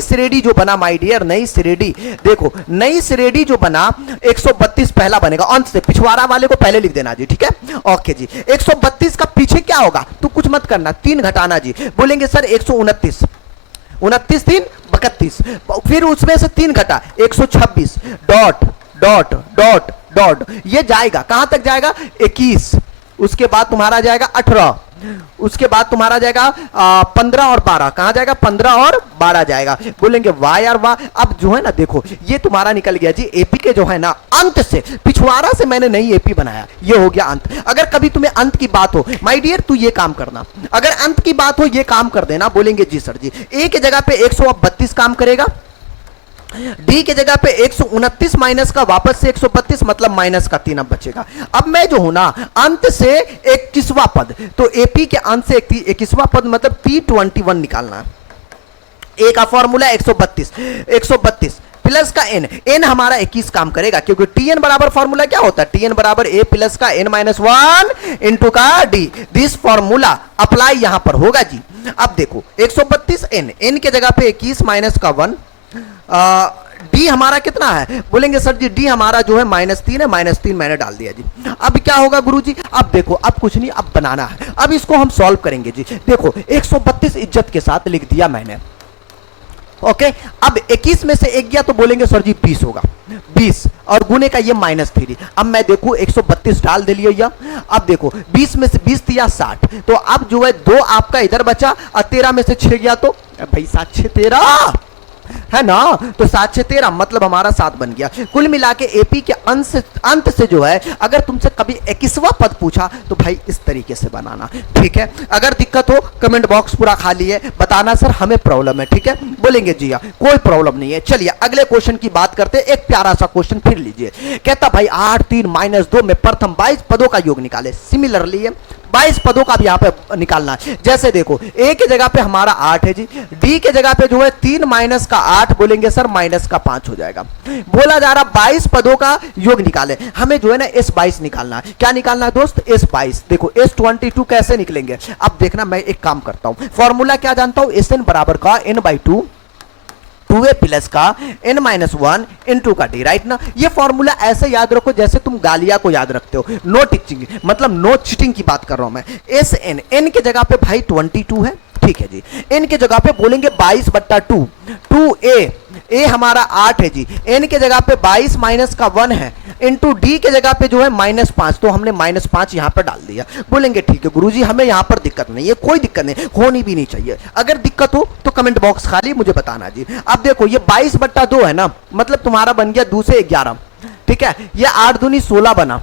श्रेणी जो बना माय डियर, नई श्रेणी, देखो नई श्रेणी जो बना 132 पहला बनेगा अंत से, पिछवाड़ा वाले को पहले लिख देना जी, ठीक है ओके जी। 132 का पीछे क्या होगा, तो कुछ मत करना, 3 घटाना जी। बोलेंगे सर 129, 29 3 32, फिर उसमें से 3 घटा 126 डॉट डॉट डॉट डॉट, ये जाएगा कहां तक जाएगा 21, उसके बाद तुम्हारा जाएगा 18, उसके बाद तुम्हारा जाएगा 15 और 12, कहां जाएगा 15 और 12 जाएगा। बोलेंगे वाह यार वाह। अब जो है ना देखो ये तुम्हारा निकल गया जी एपी के जो है ना अंत से, पिछवाड़ा से मैंने नई एपी बनाया, ये हो गया अंत। अगर कभी तुम्हें अंत की बात हो माय डियर तू ये काम करना, अगर अंत की बात हो ये काम कर देना। बोलेंगे जी सर जी, ए की जगह पे 132 काम करेगा, डी के जगह पे 129 माइनस का वापस से 132 मतलब माइनस का 3 अब बचेगा। अब मैं जो हूं ना अंत से 21वां पद, तो एपी के अंत से 21वां पद मतलब T21 निकालना। ए का फॉर्मूला 132 प्लस का एन हमारा 21 काम करेगा, क्योंकि टीएन बराबर फॉर्मूला क्या होता है, टीएन बराबर ए प्लस का एन माइनस 1 इंटू का डी। दिस फॉर्मूला अप्लाई यहां पर होगा जी। अब देखो 132 एन के जगह पे 21 माइनस का 1, डी हमारा कितना है, बोलेंगे सर जी डी हमारा जो है -3 है, -3 मैंने डाल दिया जी। अब क्या होगा गुरुजी, अब देखो अब कुछ नहीं, अब बनाना है, अब इसको हम सॉल्व करेंगे जी। देखो 132 इज्जत के साथ लिख दिया मैंने, ओके। अब 21 में से 1 गया तो बोलेंगे सर जी 20 होगा, 20 और गुने का ये -3। अब मैं देखू 132 डाल दे लिया। अब देखो 20 में से 20 दिया 60, तो अब जो है 2 आपका इधर बचा और 13 में से 6 गया तो भाई 7 6 13 है ना, तो 7 6 13 मतलब हमारा 7 बन गया। कुल मिला के एपी के अंत से जो है अगर तुमसे कभी 21वां पद पूछा तो भाई इस तरीके से बनाना, ठीक है। अगर दिक्कत हो कमेंट बॉक्स पूरा खाली है, बताना सर हमें प्रॉब्लम है, ठीक है। बोलेंगे जी हाँ कोई प्रॉब्लम नहीं है। चलिए अगले क्वेश्चन की बात करते हैं। एक प्यारा सा क्वेश्चन फिर लीजिए, कहता भाई 8 3 - 2 में प्रथम 22 पदों का योग निकाले। सिमिलरली 22 पदों का भी यहाँ पे निकालना है। जैसे देखो ए के जगह पे हमारा 8 है जी, डी के जगह पे जो है 3 माइनस का 8, बोलेंगे सर माइनस का 5 हो जाएगा। बोला जा रहा 22 पदों का योग निकाले, हमें जो है ना S22 निकालना है। क्या निकालना है दोस्त, S22। देखो S22 कैसे निकलेंगे, अब देखना मैं एक काम करता हूं, फॉर्मूला क्या जानता हूं, Sn बराबर का n/2 2a प्लस का n-1 इंटू का डी, राइट ना। ये फॉर्मूला ऐसे याद रखो जैसे तुम गालिया को याद रखते हो, नो टीचिंग मतलब नो चीटिंग की बात कर रहा हूं मैं। Sn n के जगह पे भाई 22 है, ठीक है जी। n के जगह पे बोलेंगे 22/2, 2a, a हमारा 8 है जी, n के जगह पे 22 माइनस का 1 है इंटू डी के जगह पे जो है -5, तो हमने -5 यहां पर डाल दिया। बोलेंगे ठीक है गुरुजी हमें यहां पर दिक्कत नहीं है, कोई दिक्कत नहीं, होनी भी नहीं चाहिए। अगर दिक्कत हो तो कमेंट बॉक्स खाली मुझे बताना जी। अब देखो ये 22/2 है ना, मतलब तुम्हारा बन गया 2 से 11, ठीक है। ये 8 दूनी 16 बना,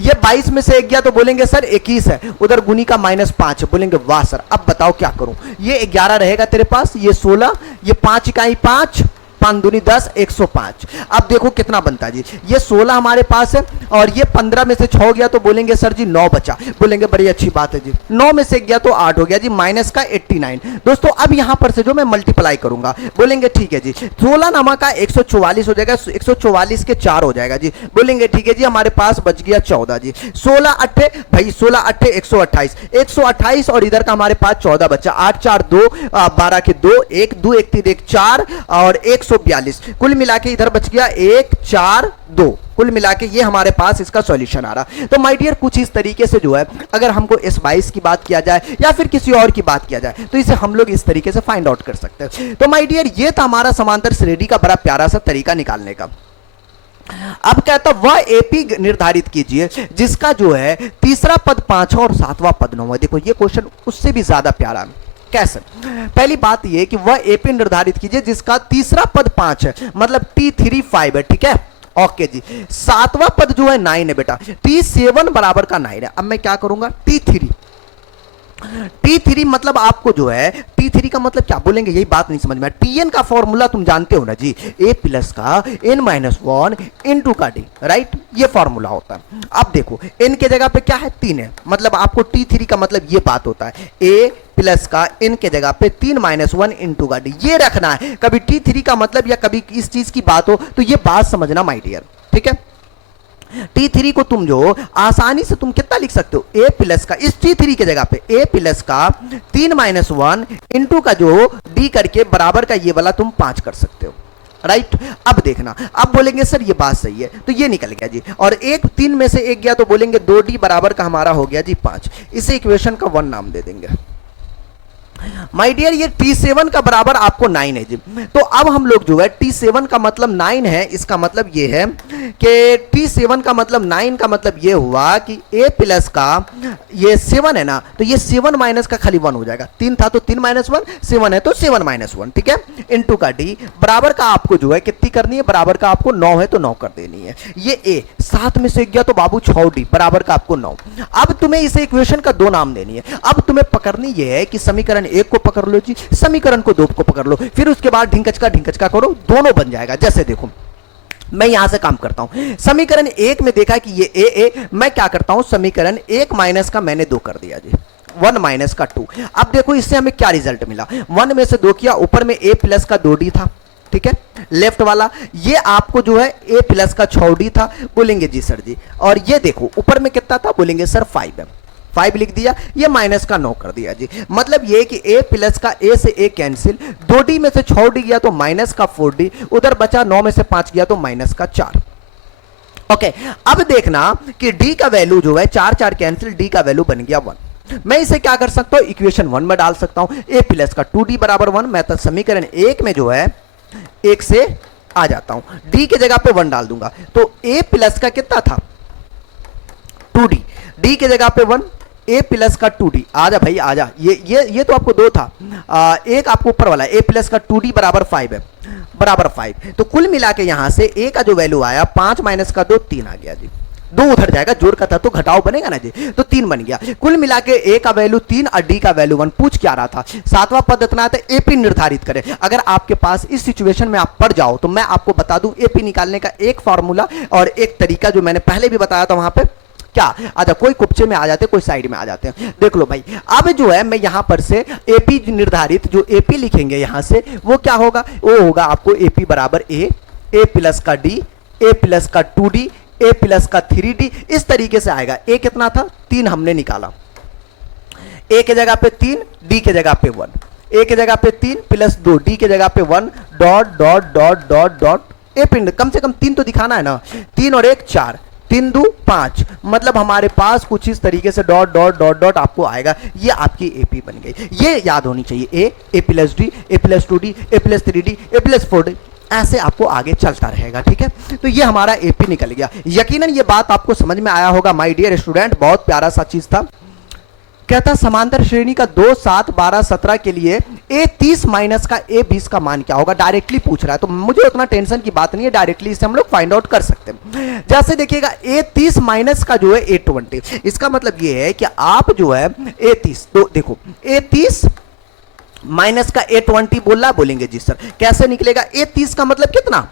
ये 22 में से 1 गया तो बोलेंगे सर 21 है, उधर गुनी का -5 है। बोलेंगे वाह सर अब बताओ क्या करूं, ये 11 रहेगा तेरे पास, ये 16, ये 5 इकाई 5 5 दूनी 10 105। अब देखो कितना बनता है जी, ये 16 हमारे पास है और ये 15 में से 6 गया तो बोलेंगे सर जी 9 बचा। बोलेंगे बड़ी अच्छी बात है जी, 9 में से गया तो 8 हो गया जी, माइनस का 89। दोस्तों अब यहां पर से जो मैं मल्टीप्लाई करूंगा, बोलेंगे ठीक है जी 16 नामा का 144 हो जाएगा, 144 के 4 हो जाएगा जी। बोलेंगे ठीक है जी हमारे पास बच गया 14 जी। 16 अट्ठे भाई 16 अट्ठे 128, 128 और इधर का हमारे पास 14 बचा, 8 4 2 12 के 2 1 2 1 3 1 4 और 142। कुल मिला के इधर बच गया 1 4 2। कुल मिला के ये हमारे पास इसका सॉल्यूशन आ रहा। तो माय डियर कुछ इस तरीके से जो है अगर हमको S22 की बात किया जाए या फिर किसी और की बात किया जाए तो इसे हम लोग इस तरीके से फाइंड आउट कर सकते हैं। तो माय डियर ये था हमारा समांतर श्रेणी का बड़ा प्यारा सा तरीका निकालने का। अब कहता वह एपी निर्धारित कीजिए जिसका जो है तीसरा पद 5 और 7वां पद 9 है। देखो ये क्वेश्चन उससे भी ज्यादा प्यारा है। कैसे, पहली बात ये कि वह एपी निर्धारित कीजिए जिसका तीसरा पद 5 है, मतलब T3 5 है, ठीक है ओके जी। 7वां पद जो है 9 है बेटा, T7 बराबर का 9 है। अब मैं क्या करूंगा T3 मतलब आपको जो है T3 का मतलब क्या, बोलेंगे यही बात नहीं समझ में। Tn का फॉर्मूला तुम जानते हो ना जी, a प्लस का n-1 इंटू का d, राइट, ये फॉर्मूला होता है। अब देखो n के जगह पे क्या है 3 है, मतलब आपको T3 का मतलब ये बात होता है a प्लस का n के जगह पे 3 माइनस 1 इंटू का d, ये रखना है। कभी t3 का मतलब या कभी इस चीज की बात हो तो ये बात समझना माय डियर, ठीक है। T3 को तुम जो आसानी से तुम कितना लिख सकते हो, a प्लस का इस T3 के जगह पे a प्लस का 3 माइनस 1 इंटू का जो d करके बराबर का ये वाला तुम 5 कर सकते हो, राइट। अब देखना, अब बोलेंगे सर ये बात सही है, तो ये निकल गया जी, और एक 3 में से एक गया तो बोलेंगे 2d बराबर का हमारा हो गया जी 5। इसे इक्वेशन का 1 नाम दे देंगे। माय डियर ये T7 का बराबर आपको 9 है जी। तो अब हम लोग जो है T7 का मतलब 9 है, इसका मतलब ये है कि T7 का मतलब 9 का मतलब ये हुआ कि a प्लस का ये 7 है ना, तो ये 7 माइनस का खाली 1 हो जाएगा। 3 था तो 3 माइनस 1, 7 है तो 7 माइनस 1, ठीक है। इंटू का d बराबर का आपको जो है कितनी करनी है, बराबर का आपको 9 है तो 9 कर देनी है। ये a 7 में से एक गया तो बाबू 6d बराबर का आपको 9। अब तुम्हें इसे इक्वेशन का 2 नाम देनी है। अब तुम्हें पकड़नी ये है कि समीकरण 1 को पकड़ लो जी, समीकरण को 2 को पकड़ लो, फिर उसके बाद ढिंकच का करो, दोनों बन जाएगा। जैसे देखो मैं यहां से काम करता हूं, समीकरण 1 में देखा कि ये a, मैं क्या करता हूं समीकरण 1 माइनस का मैंने 2 कर दिया जी, 1 माइनस का 2। अब देखो इससे हमें क्या रिजल्ट मिला, 1 में से 2 किया, ऊपर में a प्लस का 2d था, ठीक है, लेफ्ट वाला ये आपको जो है a प्लस का 6d था। बोलेंगे जी सर जी, और ये देखो ऊपर में कितना था, बोलेंगे सर 5 है, 5 लिख दिया, ये माइनस का 9 कर दिया जी। मतलब ये कि a प्लस का a से a कैंसिल, 2d में से 6d गया तो माइनस का 4d, उधर बचा 9 में से 5 गया तो माइनस का 4। ओके, अब देखना कि d का वैल्यू जो है 4 4 कैंसिल, d का वैल्यू बन गया 1। मैं इसे क्या कर सकता हूं, इक्वेशन 1 में डाल सकता हूं, a प्लस का 2d बराबर 1। मैं तो समीकरण 1 में जो है 1 से आ जाता हूं, d की जगह पे 1 डाल दूंगा, तो a प्लस का कितना था 2d, d की जगह पे 1, a प्लस का 2d, आजा भाई आजा, ये तो आपको 2 था, एक आपको ऊपर वाला a प्लस का 2d बराबर 5 है, बराबर 5। तो कुल मिला के यहां से a का जो वैल्यू आया 5 माइनस का 2 3 आ गया जी, 2 उधर जाएगा, जोड़ का था तो घटाव बनेगा ना जी, तो 3 बन गया। कुल मिला के a का वैल्यू 3 और d का वैल्यू 1। पूछ क्या रहा था, 7वां पद इतना था एपी निर्धारित करें। अगर आपके पास इस सिचुएशन में आप पढ़ जाओ तो मैं आपको बता दूं एपी निकालने का एक फॉर्मूला और एक तरीका जो मैंने पहले भी बताया था वहां पे क्या, अच्छा कोई कुपचे में आ जाते हैं, कोई साइड में आ जाते हैं। देख लो भाई, अब जो है मैं यहां पर से एपी निर्धारित जो एपी लिखेंगे यहां से वो क्या होगा, वो होगा आपको एपी बराबर ए प्लस का डी, ए प्लस का 2d, ए प्लस का 3d, इस तरीके से आएगा। ए कितना था 3 हमने निकाला, ए के जगह पे 3, डी के जगह पे 1, ए के जगह पे 3 प्लस 2, डी के जगह पे 1, dot dot dot dot dot, ए पिंड कम से कम 3 तो दिखाना है ना, 3 और 1 4, 3 2 5, मतलब हमारे पास कुछ इस तरीके से डॉट डॉट डॉट डॉट आपको आएगा। ये आपकी एपी बन गई, ये याद होनी चाहिए, ए plus D, A plus 2d, A plus 3d, A plus 4d, ऐसे आपको आगे चलता रहेगा, ठीक है। तो ये हमारा एपी निकल गया। यकीनन ये बात आपको समझ में आया होगा माय डियर स्टूडेंट, बहुत प्यारा सा चीज था। कहता समांतर श्रेणी का 2 7 12 17 के लिए a 30 माइनस का a 20 का मान क्या होगा, डायरेक्टली पूछ रहा है, तो मुझे उतना टेंशन की बात नहीं है, डायरेक्टली इसे हम लोग फाइंड आउट कर सकते हैं। जैसे देखिएगा a 30 माइनस का जो है a 20, इसका मतलब ये है कि आप जो है a 30, तो देखो a 30 माइनस का a 20 बोल रहा, बोलेंगे जी सर कैसे निकलेगा, a 30 का मतलब कितना,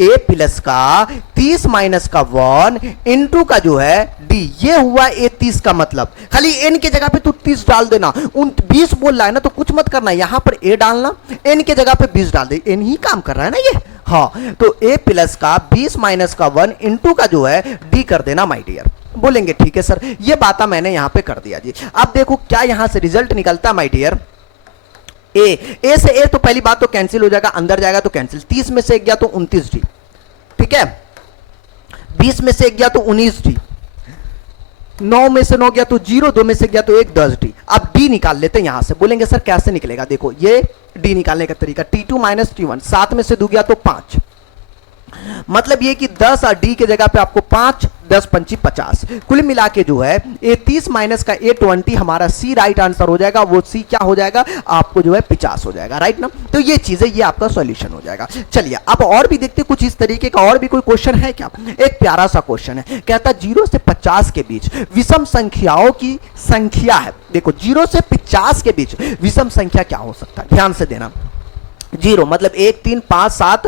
a प्लस का 30 माइनस का 1 इंटू का जो है d, ये हुआ a 30 का मतलब। खाली n की जगह पे तू 30 डाल देना, 20 बोल रहा है ना तो कुछ मत करना, यहां पर a डालना, n की जगह पे 20 डाल दे, n ही काम कर रहा है ना ये, हाँ। तो a प्लस का 20 माइनस का 1 इंटू का जो है d कर देना माय डियर। बोलेंगे ठीक है सर, ये बात मैंने यहां पे कर दिया जी। अब देखो क्या यहां से रिजल्ट निकलता माय डियर, ए से ए तो पहली बात तो कैंसिल हो जाएगा, अंदर जाएगा तो कैंसिल, 30 में से एक गया तो 29d, ठीक है, 20 में से एक गया तो 19d, 9 में से 9 गया तो 0, 2 में से गया तो 1 10d। अब d निकाल लेते हैं यहां से। बोलेंगे सर कैसे निकलेगा, देखो ये d निकालने का तरीका, T2 माइनस T1, 7 में से 2 गया तो 5, मतलब ये कि 10 और d के जगह पे आपको 5, 10 पंची 50, कुल मिला के जो है a 30 माइनस का a 20 हमारा सी राइट आंसर हो जाएगा। वो सी क्या हो जाएगा आपको जो है 50 हो जाएगा, राइट ना। तो ये चीजें ये आपका सॉल्यूशन हो जाएगा। चलिए अब और भी देखते कुछ इस तरीके का, और भी कोई क्वेश्चन है क्या। एक प्यारा सा क्वेश्चन है, कहता 0 से 50 के बीच विषम संख्याओं की संख्या है। देखो 0 से 50 के बीच विषम संख्या क्या हो सकता है, ध्यान से देना। जीरो, मतलब 1 3 5 7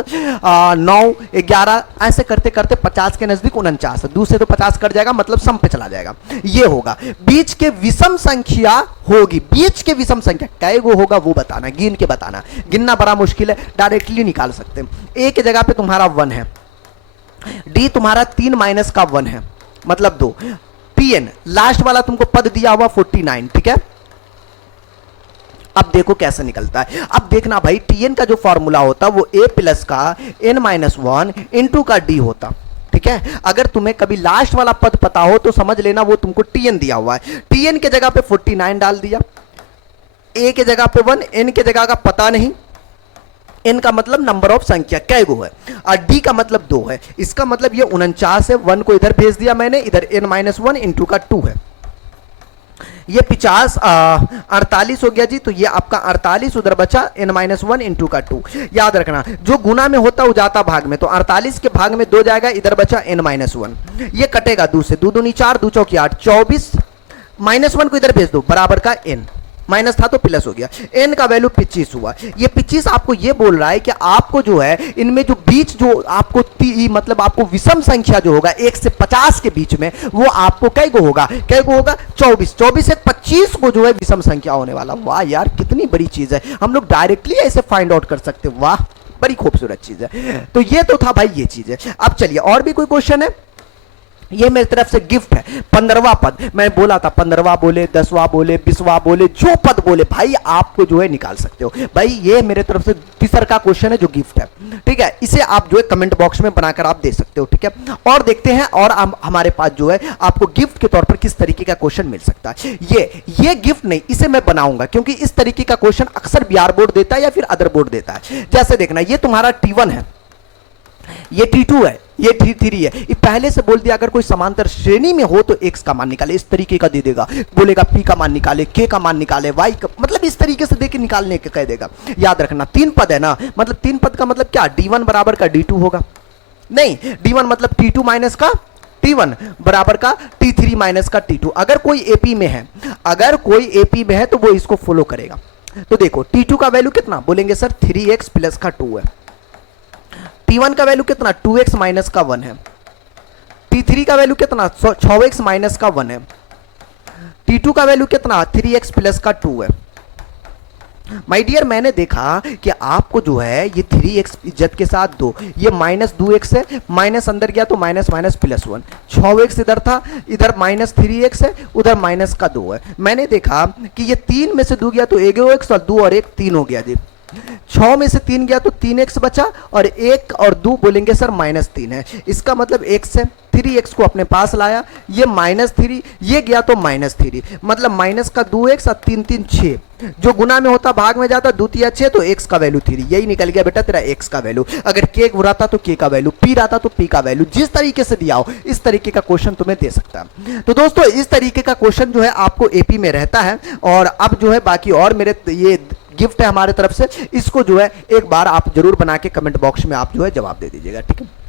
9 11 ऐसे करते करते 50 के नजदीक 49 है, दूसरे तो 50 कट जाएगा, मतलब सम पे चला जाएगा। ये होगा बीच के विषम संख्या होगी, बीच के विषम संख्या कै गो होगा वो बताना, गिन के बताना, गिनना बड़ा मुश्किल है, डायरेक्टली निकाल सकते हैं। ए के जगह पे तुम्हारा 1 है, डी तुम्हारा 3 माइनस का 1 है, मतलब 2, टीएन लास्ट वाला तुमको पद दिया हुआ 49, ठीक है। अब देखो कैसे निकलता है, अब देखना भाई टीएन का जो फॉर्मूला होता वो ए प्लस का एन माइनस 1 इंटू का डी होता, ठीक है। अगर तुम्हें कभी लास्ट वाला पद पता हो तो समझ लेना वो तुमको टीएन दिया हुआ है, टीएन के जगह पे 49 डाल दिया, ए के जगह पे 1, एन के जगह का पता नहीं, एन का मतलब नंबर ऑफ संख्या कै गो है, और डी का मतलब 2 है, इसका मतलब ये 49 है, 1 को इधर भेज दिया मैंने, इधर एन माइनस 1 इंटू का 2 है, ये 50 48 हो गया जी, तो ये आपका 48 उधर बचा एन माइनस 1 इंटू का 2। याद रखना जो गुना में होता वो जाता भाग में, तो 48 के भाग में 2 जाएगा, इधर बचा एन माइनस 1, ये कटेगा 2 से, 2 दूनी 4, 2 चौकी 8, 24 माइनस 1 को इधर भेज दो बराबर का एन, माइनस था तो प्लस हो गया, एन का वैल्यू 25 हुआ। ये 25 आपको ये बोल रहा है कि आपको जो है इनमें जो बीच जो आपको मतलब आपको विषम संख्या जो होगा 1 से 50 के बीच में वो आपको कै गो होगा, 24, 24 से 25 को जो है विषम संख्या होने वाला। वाह यार कितनी बड़ी चीज है, हम लोग डायरेक्टली ऐसे फाइंड आउट कर सकते, वाह बड़ी खूबसूरत चीज है। तो ये तो था भाई ये चीज है। अब चलिए और भी कोई क्वेश्चन है, ये मेरी तरफ से गिफ्ट है। 15वां पद मैं बोला था, 15वां बोले, 10वां बोले, 20वां बोले, जो पद बोले भाई आपको जो है निकाल सकते हो। भाई ये मेरे तरफ से तीसरा का क्वेश्चन है जो गिफ्ट है, ठीक है, इसे आप जो है कमेंट बॉक्स में बनाकर आप दे सकते हो, ठीक है। और देखते हैं और हमारे पास जो है आपको गिफ्ट के तौर पर किस तरीके का क्वेश्चन मिल सकता है। ये गिफ्ट नहीं, इसे मैं बनाऊंगा क्योंकि इस तरीके का क्वेश्चन अक्सर बिहार बोर्ड देता है या फिर अदर बोर्ड देता है। जैसे देखना, ये तुम्हारा T1 है, ये T2 है, ये T3 है। ये पहले से बोल दिया अगर कोई समांतर श्रेणी में हो तो x का मान निकाले, इस तरीके का दे देगा, बोलेगा p का मान निकाले, k का मान निकाले, y का मतलब इस तरीके से देके निकालने के कह देगा। याद रखना 3 पद है ना, मतलब 3 पद का मतलब क्या, D1 बराबर का D2 होगा, नहीं D1 मतलब T2 माइनस का T1 बराबर का T3 माइनस का T2। अगर कोई एपी में है, अगर कोई एपी में है तो वो इसको फॉलो करेगा। तो देखो T2 का वैल्यू कितना, बोलेंगे सर 3x प्लस का 2 है, T1 का वैल्यू कितना 2x माइनस का 1 है, T3 का वैल्यू कितना 6x माइनस का 1 है, T2 का वैल्यू कितना 3x प्लस का 2 है। माय डियर मैंने देखा कि आपको जो है ये 3x इज्जत के साथ 2, ये माइनस 2x है, माइनस अंदर गया तो माइनस माइनस प्लस 1, 6x इधर था, इधर माइनस 3x है, उधर माइनस का 2 है। मैंने देखा कि ये 3 में से 2 गया तो 1x और 2 और 1 3 हो गया जी, 6 में से 3 गया तो 3x बचा, और 1 और 2 बोलेंगे सर माइनस 3 है, इसका मतलब x है, 3x को अपने पास लाया, ये माइनस 3, ये गया तो माइनस 3, मतलब माइनस का 2x और 3 3 6, जो गुना में होता भाग में जाता, 2 3 6, तो x का वैल्यू 3, यही निकल गया बेटा तेरा x का वैल्यू। अगर k रहता तो k का वैल्यू, p रहता तो p का वैल्यू, जिस तरीके से दिया हो इस तरीके का क्वेश्चन तुम्हें दे सकता है। तो दोस्तों इस तरीके का क्वेश्चन जो है आपको एपी में रहता है, और अब जो है बाकी और मेरे ये गिफ्ट है हमारे तरफ से, इसको जो है एक बार आप जरूर बना के कमेंट बॉक्स में आप जो है जवाब दे दीजिएगा, ठीक है।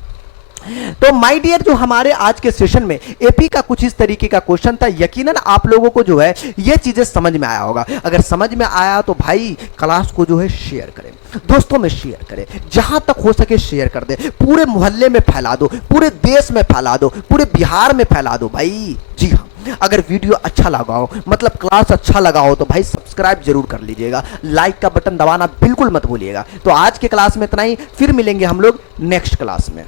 तो माय डियर जो हमारे आज के सेशन में एपी का कुछ इस तरीके का क्वेश्चन था, यकीनन आप लोगों को जो है ये चीजें समझ में आया होगा। अगर समझ में आया तो भाई क्लास को जो है शेयर करें, दोस्तों में शेयर करें, जहां तक हो सके शेयर कर दे, पूरे मोहल्ले में फैला दो, पूरे देश में फैला दो, पूरे बिहार में फैला दो भाई। जी हाँ, अगर वीडियो अच्छा लगा हो, मतलब क्लास अच्छा लगा हो, तो भाई सब्सक्राइब जरूर कर लीजिएगा, लाइक का बटन दबाना बिल्कुल मत भूलिएगा। तो आज के क्लास में इतना ही, फिर मिलेंगे हम लोग नेक्स्ट क्लास में।